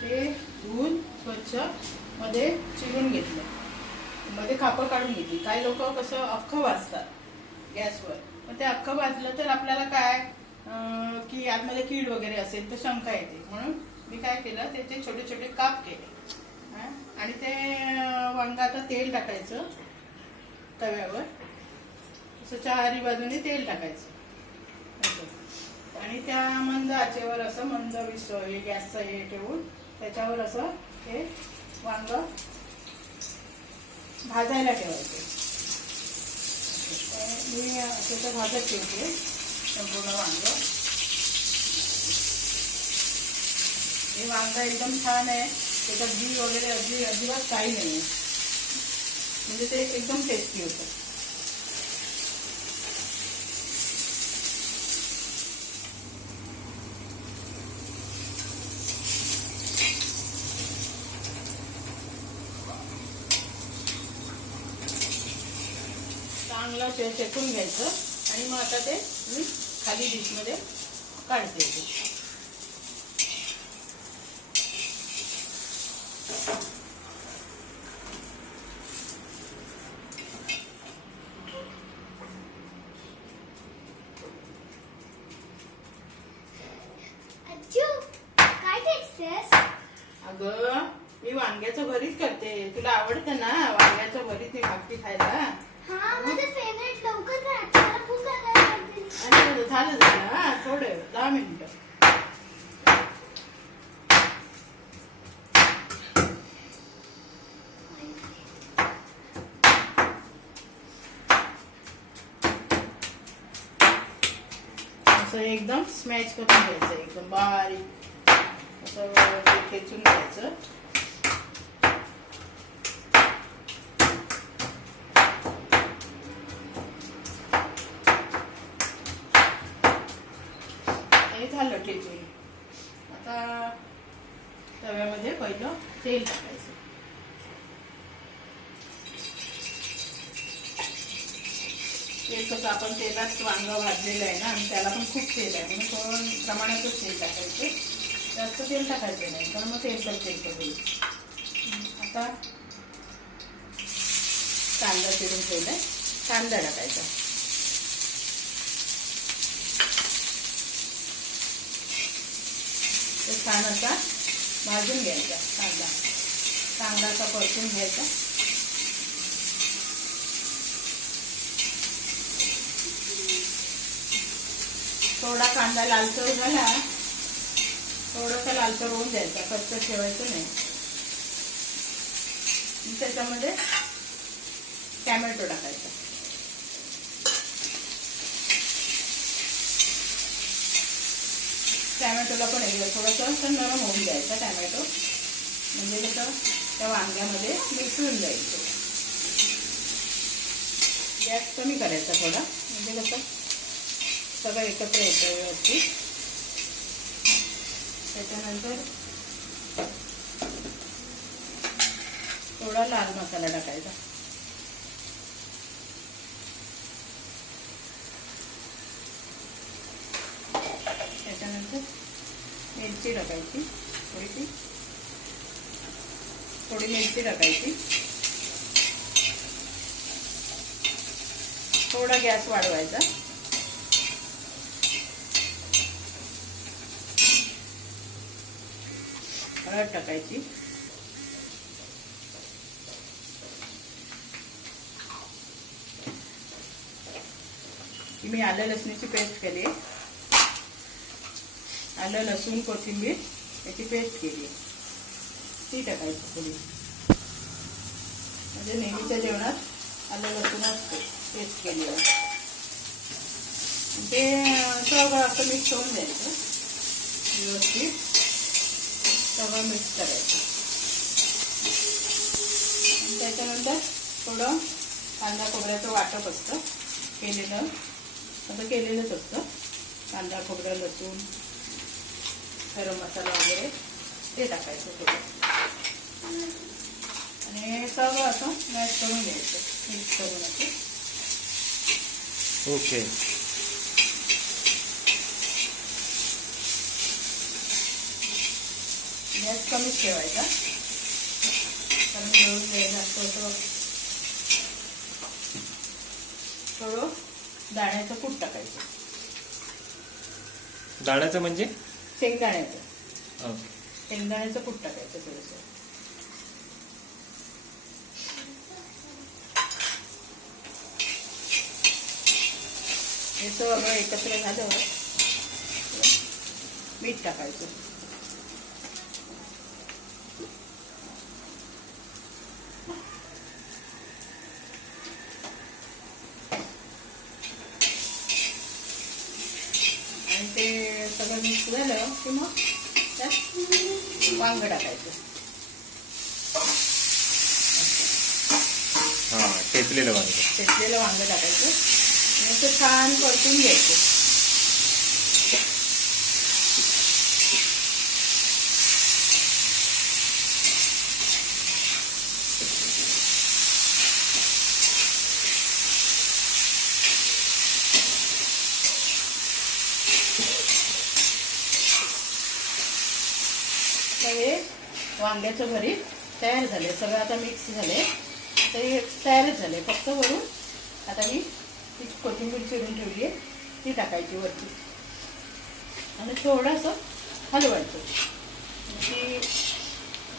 ते धुवून स्वच्छ मध्ये चिरून घेतलं, मध्ये खापं काढून घेतली. काही लोक कसं अख्खं भाजतात गॅसवर, पण ते अख्खं भाजलं तर आपल्याला काय की आतमध्ये कीड वगैरे असेल तर शंका येते. म्हणून मी काय केलं, त्याचे छोटे छोटे काप केले. आणि ते वांगा आता तेल टाकायचं तव्यावर, असं चारही बाजूने तेल टाकायचं आणि त्या मंद आचेवर असं मंद गॅसचं हे ठेवून त्याच्यावर असं हे वांग भाजायला ठेवायचं. मी त्याचं भाजत ठेवते संपूर्ण वांग. हे वांग एकदम छान आहे, त्याच्यात बी वगैरे अजिबात काही नाही आहे, म्हणजे ते एकदम टेस्टी होतं. चांगलं शेकून घ्यायचं आणि मग आता ते मी खाली डिशमध्ये काढते. अगं मी वांग्याचं भरीत करते, तुला आवडतं ना वांग्याचं भरीत ही भाकरी खायला? झालं झालं थोडं 10 मिनिटं. असं एकदम स्मॅच करून घ्यायचं, एकदम बारीक असं खेचून घ्यायचं. हे झालं ठेचून. आता तव्यामध्ये पहिलं तेल टाकायचं. तेल कसं आपण तेलात वांग भाजलेलं आहे ना, आणि त्याला पण खूप तेल आहे, म्हणून थोडं प्रमाणातच तेल टाकायचं. जास्त तेल टाकायचं नाही, तर मग तेल होईल. आता कांदा चिरून ठेवलाय, कांदा टाकायचा. तो छान असा भाजून घ्यायचा. कांदा असा परतून घ्यायचा. थोडा कांदा लालसर झाला, थोडासा लालसर होऊन द्यायचा, कच्चं ठेवायचं नाही. त्याच्यामध्ये टॅमॅटो टाकायचा. टॅमॅटोला पण एकदा थोडंसं नरम होऊन द्यायचा टॅमॅटो, म्हणजे कसं त्या वांग्यामध्ये मिसळून जायचं. गॅस कमी करायचा थोडा, म्हणजे कसं सगळं एकत्र येतं व्यवस्थित. त्याच्यानंतर थोडा लाल मसाला टाकायचा. त्याच्यानंतर मिरची टाकायची, थोडी मिरची टाकायची. थोडा गॅस वाढवायचा. हळद टाकायची. मी आलं लसणीची पेस्ट केली, आलं लसूण कोथिंबीर याची पेस्ट केली, ती टाकायची थोडी. म्हणजे नेहमीच्या जेवणात आलं लसूणच पेस्ट केली आहे. ते सगळं असं मिक्स होऊन द्यायचं व्यवस्थित, सगळं मिक्स करायचं. त्याच्यानंतर थोडं कांदा खोबऱ्याचं वाटप असतं केलेलं, आता केलेलंच असतं. कांदा खोबरं लसूण गरम मसाला वगैरे ते टाकायचं थोडं, आणि सगळं असं मॅश करून घ्यायचं, मिक्स करून असं. ओके. गॅस कमीच ठेवायचा, कारण जळून जाईल. असं थोडं दाण्याचं कूट टाकायचं. दाण्याचं म्हणजे शेंगदाण्याचं. ओके. शेंगदाण्याचं कूट टाकायचं थोडंसं. हे सगळं एकत्र झालं, मीठ टाकायचं. आणि ते सगळं मिक्स झालं की मग त्यात वांग टाकायचं. हां, ठेचलेलं वांग. ठेचलेलं वांग टाकायचं आणि असं छान परतून घ्यायचं. तर हे वांग्याचं भरीत तयार झाले. सगळं आता मिक्स झाले, तर हे तयारच झाले. फक्त वरून आता मी ती कोथिंबीर चिरून ठेवली आहे, ती टाकायची वरती आणि थोडंसं हलवायचं. ती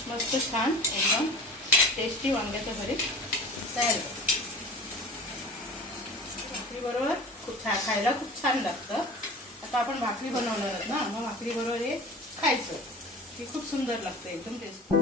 मस्त छान एकदम टेस्टी वांग्याचं भरीत तयार झालं. भाकरीबरोबर खूप खायला खूप छान लागतं. आता आपण भाकरी बनवणार आहोत ना, मग भाकरीबरोबर हे खायचं. ती खूप सुंदर लागते, एकदम टेस्टी.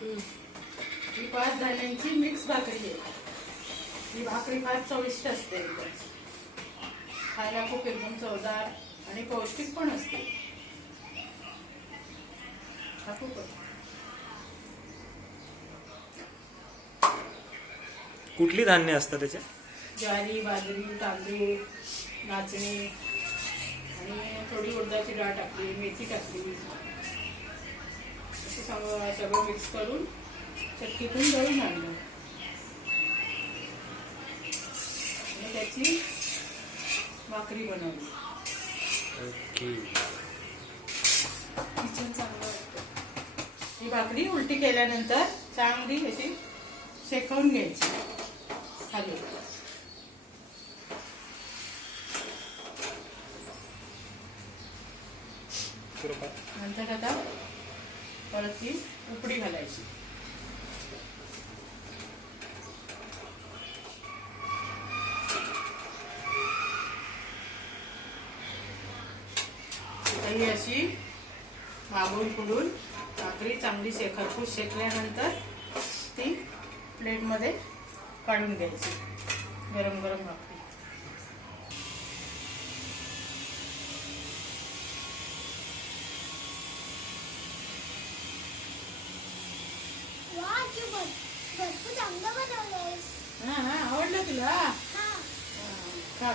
ही 5 धान्यांची मिक्स भाकरी आहे. ही भाकरी फार चविष्ट असते, एकदम खायला खूप एकदम चवदार आणि पौष्टिक पण असते. कुठली धान्य असतात त्याच्यात? ज्वारी, बाजरी, तांदूळ, नाचणी आणि थोडी उडदाची डाळ टाकली, मेथी टाकली. असं सगळं मिक्स करून चक्कीतून दळून आणलं आणि त्याची भाकरी बनवली. ओके. किचन चांगलं वाटतं. ही भाकरी उलटी केल्यानंतर चांगली अशी शेकवून घ्यायची खाली. नंतर आता परत ती उकडी घालायची. ही अशी मागून पुढून भाकरी चांगली खरपूस शेकल्यानंतर ती प्लेटमध्ये काढून घ्यायची. गरम गरम भाकरी. भरपूर चांगलं बनवलंयस. हा, आवडलं तुला? हा. खा.